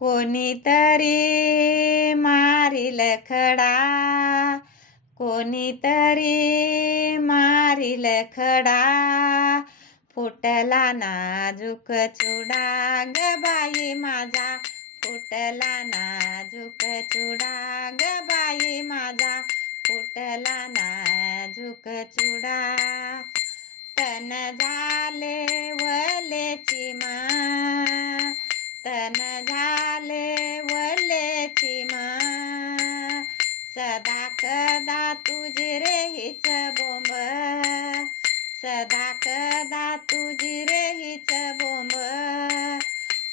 कोणीतरी मारील खडा, कोणीतरी मारील खडा, फुटला नाजूक चुडा ग बाई माझा, फुटला नाजूक चुडा ग बाई माझा, फुटला नाजूक चुडा. तन झाले वलेची मा, तन झाले वलेची मा, सदा कदा तुझी रे हीच बोंब, सदा कदा तुझी रे हीच बोंब.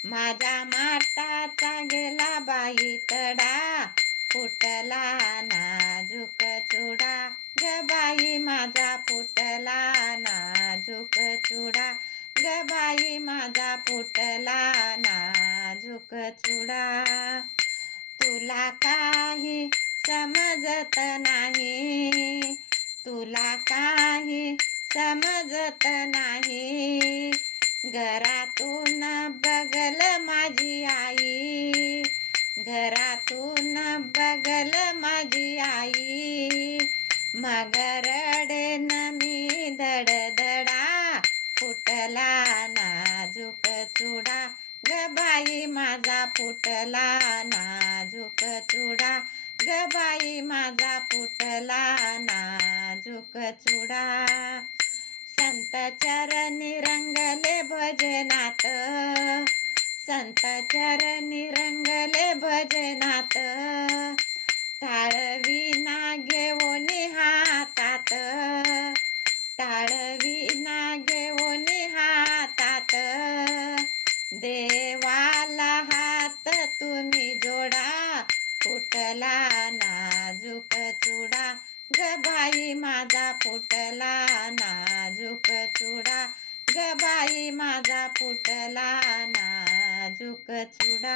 माझ्या माटाचा गेला बाई तडा, फुटला नाजूक चुडा ग बाई माझा, फुटला नाजूक चुडा ग बाई माझा, फुटला नाजूक चुडा. तुला काही समजत नाही, तुला काही समजत नाही, घरातून बगल माझी आई, घरातून बगल माझी आई, मग रडेन मी धडधडा, फुटला नाजूक चुडा ग बाई माझा, फुटला नाजूक चुडा ग बाई माझा, फुटला नाजूक चुडा. संत चरणी रंगले भजनात, संत चरणी रंगले भजनात, टाळविना घेऊन हातात, टाळविना घेऊन हातात, देवाला हात तुम्ही जोडा, फुटला नाजूक चुडा ग बाई माझा, फुटला नाजूक चुडा ग बाई माझा, फुटला नाजूक चुडा.